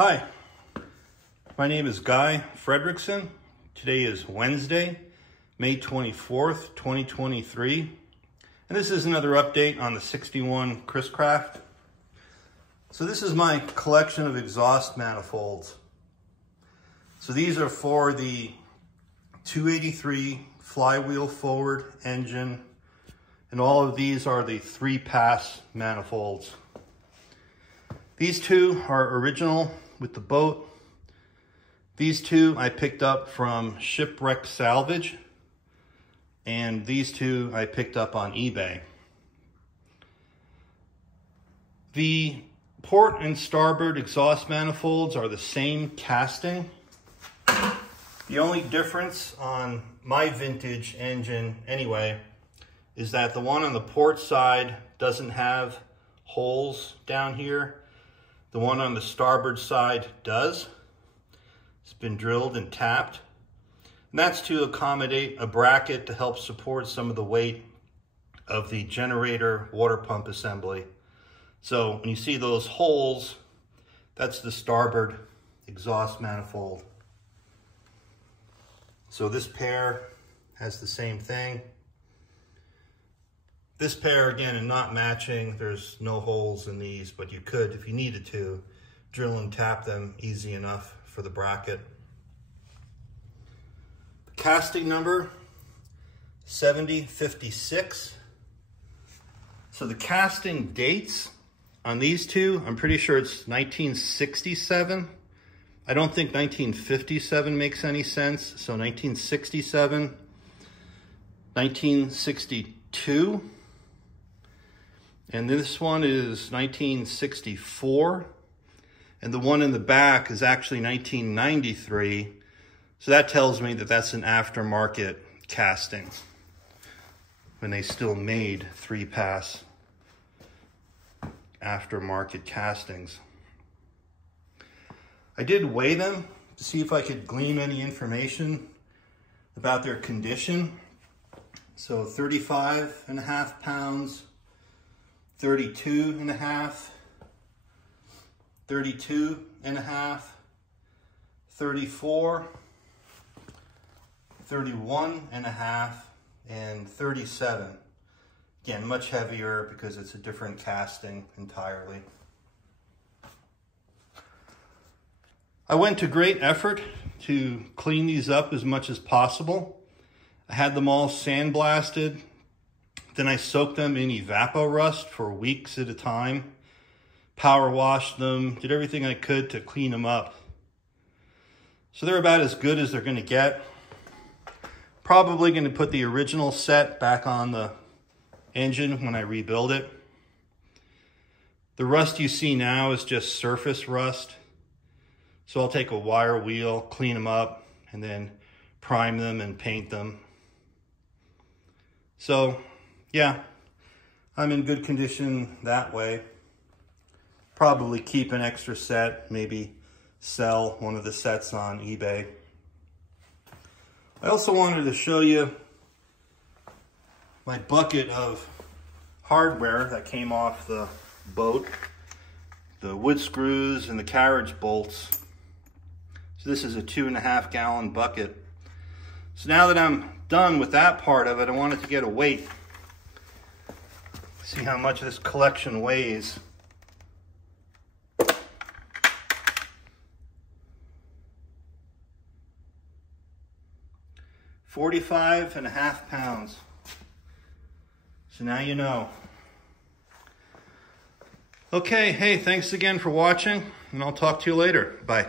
Hi, my name is Guy Fredrickson. Today is Wednesday, May 24th, 2023. And this is another update on the 61 Chris Craft. So this is my collection of exhaust manifolds. So these are for the 283 flywheel forward engine. And all of these are the 3-pass manifolds. These two are original with the boat. These two I picked up from Shipwreck Salvage, and these two I picked up on eBay. The port and starboard exhaust manifolds are the same casting. The only difference on my vintage engine anyway is that the one on the port side doesn't have holes down here. The one on the starboard side does. It's been drilled and tapped. And that's to accommodate a bracket to help support some of the weight of the generator water pump assembly. So when you see those holes, that's the starboard exhaust manifold. So this pair has the same thing. This pair, again, and not matching, there's no holes in these, but you could, if you needed to, drill and tap them easy enough for the bracket. The casting number, 7056. So the casting dates on these two, I'm pretty sure it's 1967. I don't think 1957 makes any sense, so 1967, 1962, and this one is 1964, and the one in the back is actually 1993, so that tells me that that's an aftermarket casting, when they still made 3-pass aftermarket castings. I did weigh them to see if I could glean any information about their condition. So 35.5 pounds, 32.5, 32.5, 34, 31.5, and 37. Again, much heavier because it's a different casting entirely. I went to great effort to clean these up as much as possible. I had them all sandblasted. Then I soaked them in Evapo-Rust for weeks at a time. Power washed them, did everything I could to clean them up. So they're about as good as they're gonna get. Probably gonna put the original set back on the engine when I rebuild it. The rust you see now is just surface rust. So I'll take a wire wheel, clean them up, and then prime them and paint them. So yeah, I'm in good condition that way. Probably keep an extra set, maybe sell one of the sets on eBay. I also wanted to show you my bucket of hardware that came off the boat. The wood screws and the carriage bolts. So this is a 2.5 gallon bucket. So now that I'm done with that part of it, I wanted to get a weight. See how much this collection weighs. $45.5 pounds. So now you know. Okay, hey, thanks again for watching, and I'll talk to you later. Bye.